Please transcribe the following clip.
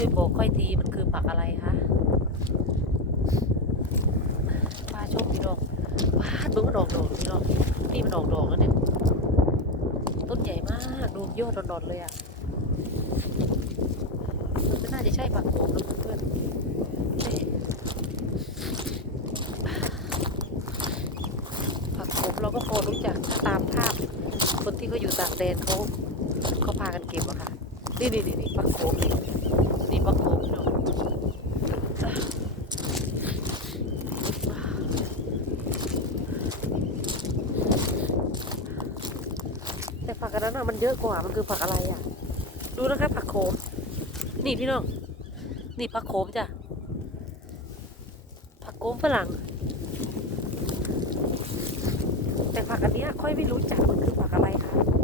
ช่วยบอกค่อยทีมันคือผักอะไรคะป้าชมพี่น้องป้าดูมันออกดอกพี่น้องนี่มันออกดอกแล้วเนี่ยต้นใหญ่มากดูยอดดอนๆเลยอ่ะมันน่าจะใช่ผักโขมนะเพื่อนผักโขมเราก็พอรู้จักถ้าตามภาพคนที่เขาอยู่ต่างแดนเขาพากันเก็บอะค่ะนี่ผักโขมนี่ผักโขมเนาะแต่ผักอันนั้นอะมันเยอะกว่ามันคือผักอะไรอะดูนะคะผักโขมนี่พี่น้องนี่ผักโขมจ้ะผักโขมฝรั่งแต่ผักอันเนี้ยค่อยไม่รู้จักมันคือผักอะไรคะ